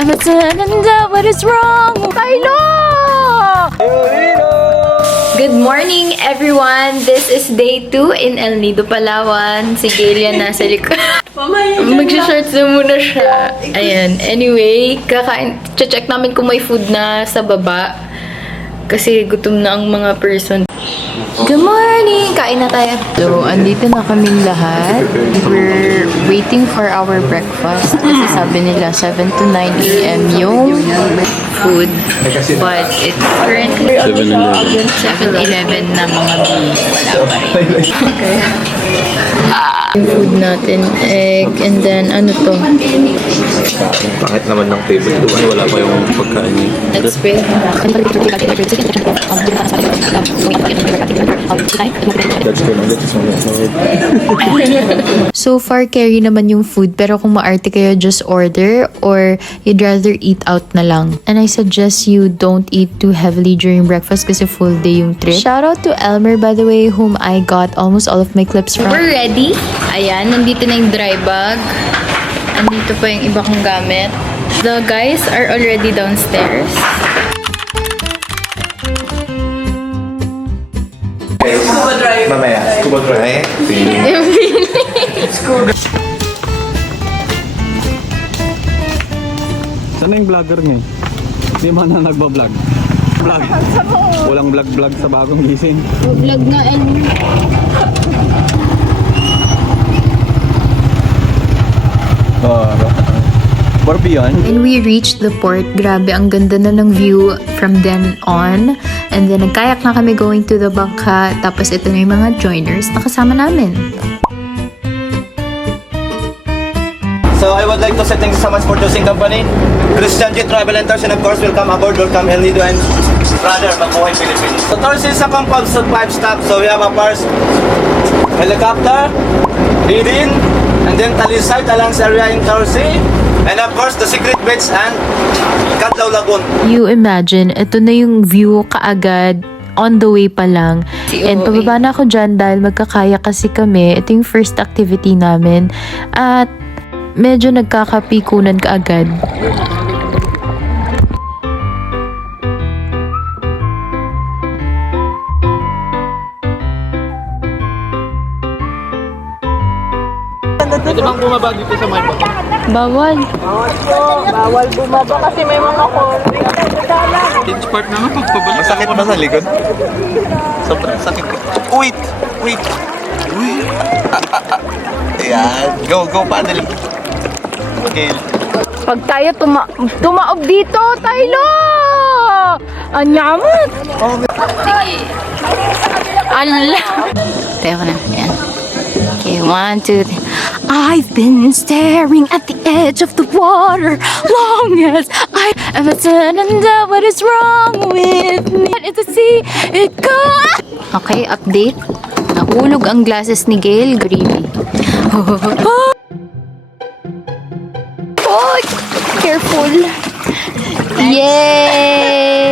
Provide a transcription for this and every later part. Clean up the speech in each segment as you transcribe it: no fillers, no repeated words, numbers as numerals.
I'm a Sananda, what is wrong? Kylo! Good morning, everyone! This is day 2 in El Nido, Palawan. Si Galia nasa likod. Mag-shorts na muna siya. Ayan. Anyway, check namin kung may food na sa baba. Kasi gutom na ang mga person. Good morning! Kain na tayo. So, andito na kaming lahat. We're waiting for our breakfast. Kasi sabi nila 7 to 9 a.m. yung food. But it's currently 7-Eleven na mga bee. Wala pa rin. Okay. Yung food natin, egg, and then ano to? Pangit naman ng table doon. Wala pa yung pagkain niya. Let's pray. So far, carry naman yung food. Pero kung maarte kayo, just order. Or you'd rather eat out na lang. And I suggest you don't eat too heavily during breakfast kasi full day yung trip. Shout out to Elmer, by the way, whom I got almost all of my clips from. We're ready. Ayan, nandito na yung dry bag. Andito pa yung iba kong gamit. The guys are already downstairs. Scuba drive. Mamaya. Scuba drive. Sana yung vlogger niya? Di man na nagbablog. Vlog. Walang vlog sa bagong gising. Vlog nga, And we reached the port. Grabe, ang ganda na ng view from then on. And then nagkayak na kami going to the bangka. Tapos ito na yung mga joiners na kasama namin. So I would like to say thank you so much for choosing company. Christian G Travel and Tours, and of course welcome aboard, welcome El Nido and brother Mabuhay Philippines. So Tours is a compound of 5 stops. So we have a first helicopter, Hidin, and then Talisay, Talans area in Torsi, and of course the Secret Beach and Cadlaw Lagoon. You imagine, ito na yung view kaagad. On the way pa lang. And pababa na ako dyan dahil magkakaya kasi kami. Ito yung first activity namin. At medyo nagkakapikunan kaagad. Pwede bang bumaba dito sa may baka? Bawal. Bawal bumaba kasi may mga konting. Kids park na nga pagpabalik. Masakit ba sa likod? Sobrang sakit. Wait! Wait! Ayan. Go paddle. Okay. Pag tayo tumaob dito, Tylo! Anyaman! Allah! Tayo ko na. Yan. Okay, 1, 2, 3. I've been staring at the edge of the water long as I am a Sananda. What is wrong with me? It's a sea. It goes. Okay, update. Nahulog ang glasses ni Gail. Greedy. Oh, careful. Yay!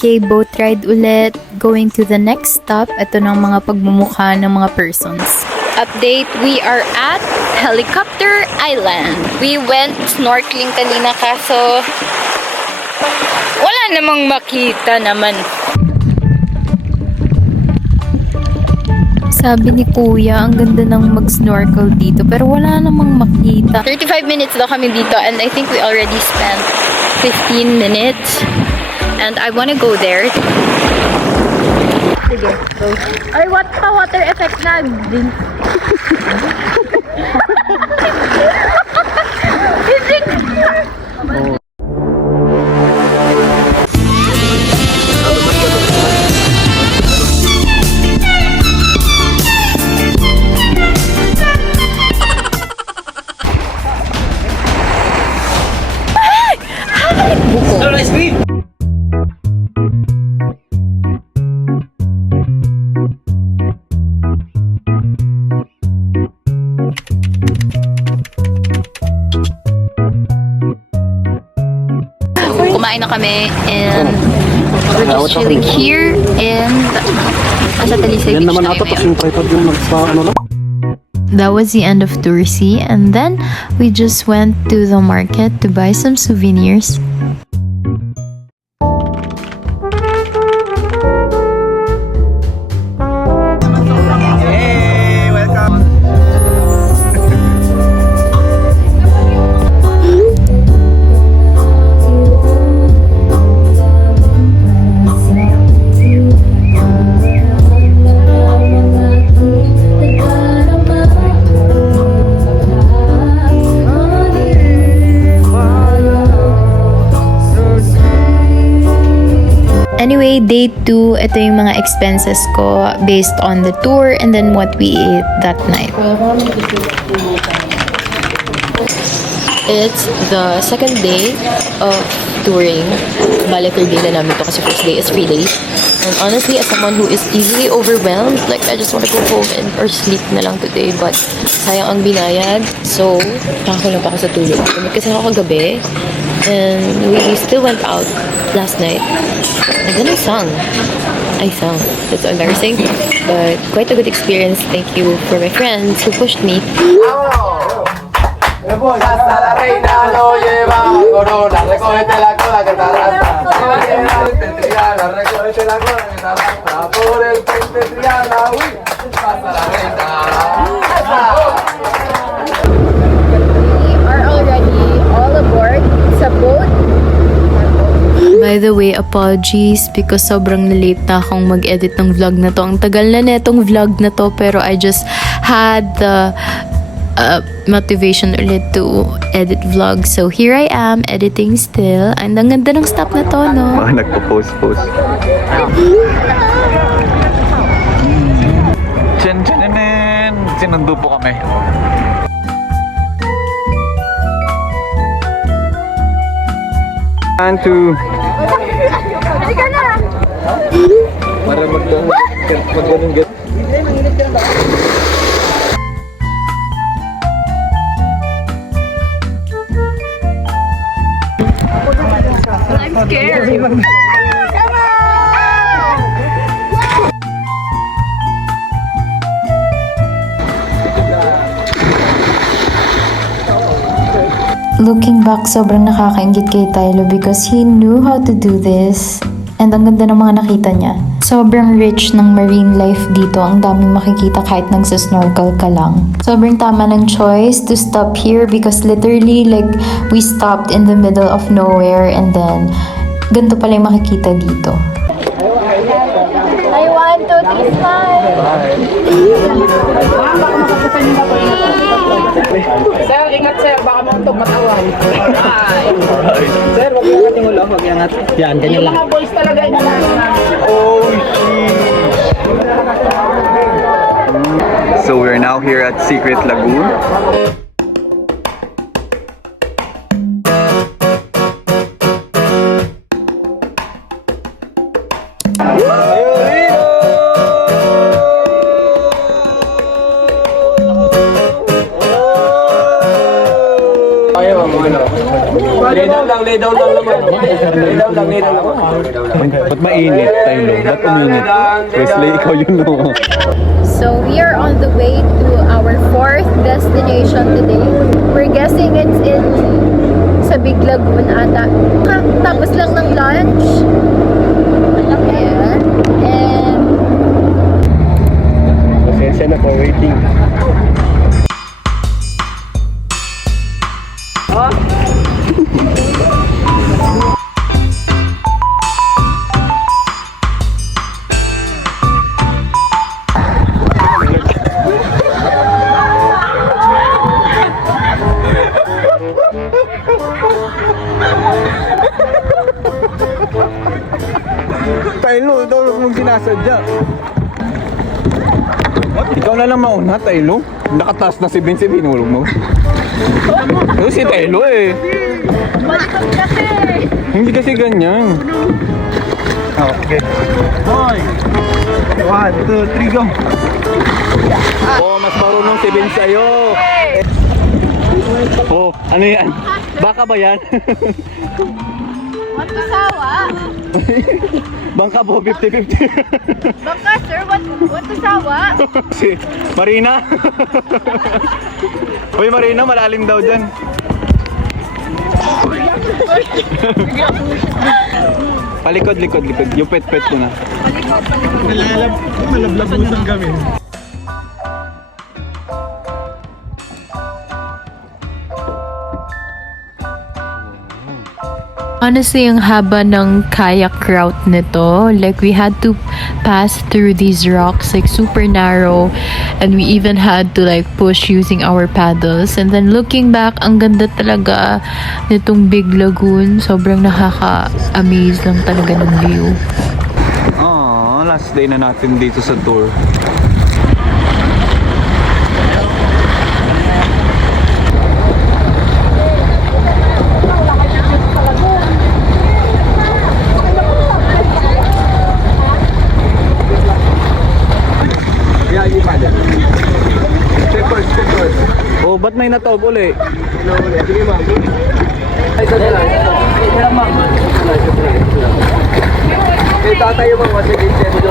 Okay, boat ride ulit. Going to the next stop. Ito ng mga pagmumukha ng mga persons. Update, we are at Helicopter Island. We went snorkeling kanina kaso wala namang makita naman. Sabi ni Kuya, ang ganda ng mag-snorkel dito pero wala namang makita. 35 minutes daw kami dito and I think we already spent 15 minutes and I wanna go there. Sige, go. Ay, what pa water effect na din. Kumain na kami and we're just chilling here and nasa Talisay Beach Yan naman tayo ata, tapos ngayon. yung tripod yung nagpa ano lang. that was the end of Tour C, and then we just went to the market to buy some souvenirs. Hey, welcome. Anyway, day 2, ito yung mga expenses ko based on the tour and then what we ate that night. It's the second day of touring. Bale, third day na namin to kasi first day is free day. And honestly, as someone who is easily overwhelmed, like I just want to go home and or sleep na lang today. But sayang ang binayad. So, nakakulang pa ako sa tulog. Kasi ako kagabi. And we still went out last night. And then I sang. That's so embarrassing. But quite a good experience. Thank you for my friends who pushed me. Hasta la reina lo lleva corona, recógete la cola que te arrastra. Triana, recógete la cola que te arrastra. Por el puente Triana, uy, hasta la reina. We are already all aboard sa boat. By the way, apologies because sobrang late na akong mag-edit ng vlog na to. Ang tagal na netong vlog na to pero I just had the motivation ulit to edit vlog. So here I am editing still. Ang ganda ng stop na to, no? Mga nagpo-post. Tsan-tsanan! Sinundo po kami. One, two. Halika na! Para mag-ganun get. I'm scared. Looking back, sobrang nakakaingit kay Tylo because he knew how to do this. And ang ganda ng mga nakita niya. Sobrang rich ng marine life dito. Ang daming makikita kahit nagsasnorkel ka lang. Sobrang tama ng choice to stop here because literally like we stopped in the middle of nowhere and then ganito pala yung makikita dito. I want to smile. Sir, ingat sir, baka mauntog matawan. Sir, wag yung ating ulo, wag yung ating. Yan, ganyan lang. Yung mga boys talaga yun. Oh, so we're now here at Secret Lagoon. Lay down lang naman. Ba't mainit, Tylo? Ba't uminit? Wesley, ikaw yun, no? So we are on the way to our 4th destination today. We're guessing it's in sa Big Lagoon ata. Tapos lang ng lunch. Ayan. And Pasensya na for waiting. Tylo, ito mong sinasadya. Ikaw na lang mauna, Tylo. Nakataas na si Vince, binulog mo. Ito si Tylo eh. malikot kasi. Hindi kasi ganyan. Okay. Hoy! 1, 2, 3, go! Oh, mas marunong si Vince sa'yo. Oh, ano yan? Baka ba yan? What to sawa? Bangka po, 50-50. Baka sir, what to sawa? Si Marina. Uy, Marina, malalim daw dyan. Palikod. Yung pet ko na. Malablabusan kami. Honestly, ang haba ng kayak route nito. Like, we had to pass through these rocks, like, super narrow. And we even had to, like, push using our paddles. And then, looking back, ang ganda talaga nitong big lagoon. Sobrang nakaka-amaze lang talaga ng view. Last day na natin dito sa tour. Oh, ba't may natog uli? Tatayo mo kasi dito.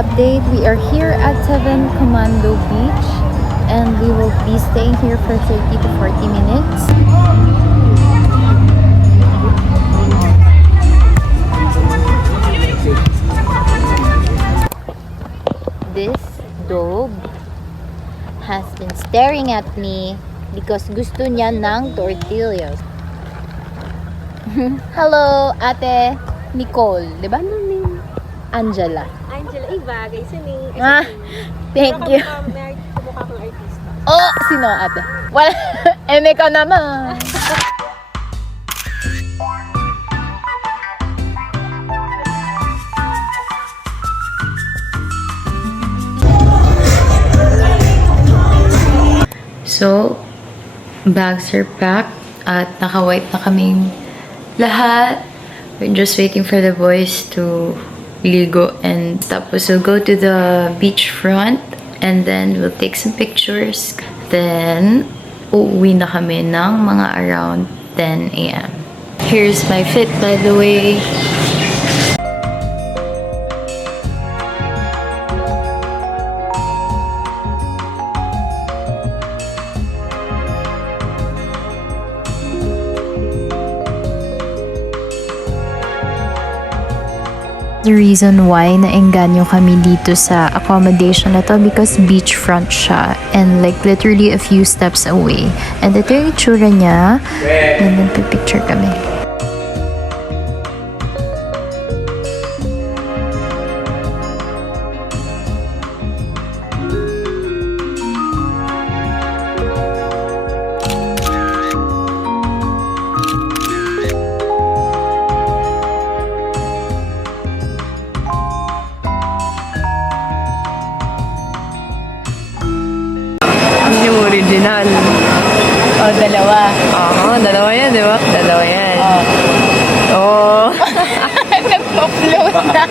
Update, we are here at 7 Commando Beach and we will be staying here for 30 to 40 minutes. This dog has been staring at me because gusto niya ng tortillas. Hello, Ate Nicole. Diba? Angela. Angela, bagay sa ning. Ah, thank you. Kumukha kong artista. Oh, sino ate? Wala. Eme ka naman. So, bags are packed at naka-white na kaming lahat. We're just waiting for the boys to ligo and tapos we'll go to the beach front and then we'll take some pictures. Then, uuwi na kami ng mga around 10 a.m. Here's my fit, by the way. The reason why naengganyo kami dito sa accommodation na to because beachfront siya and like literally a few steps away. And ito yung itsura niya. And nagpipicture kami. Yung original. Oh, dalawa. Oo, dalawa yan, di ba? Dalawa yan. Oo. Nagpa-float na.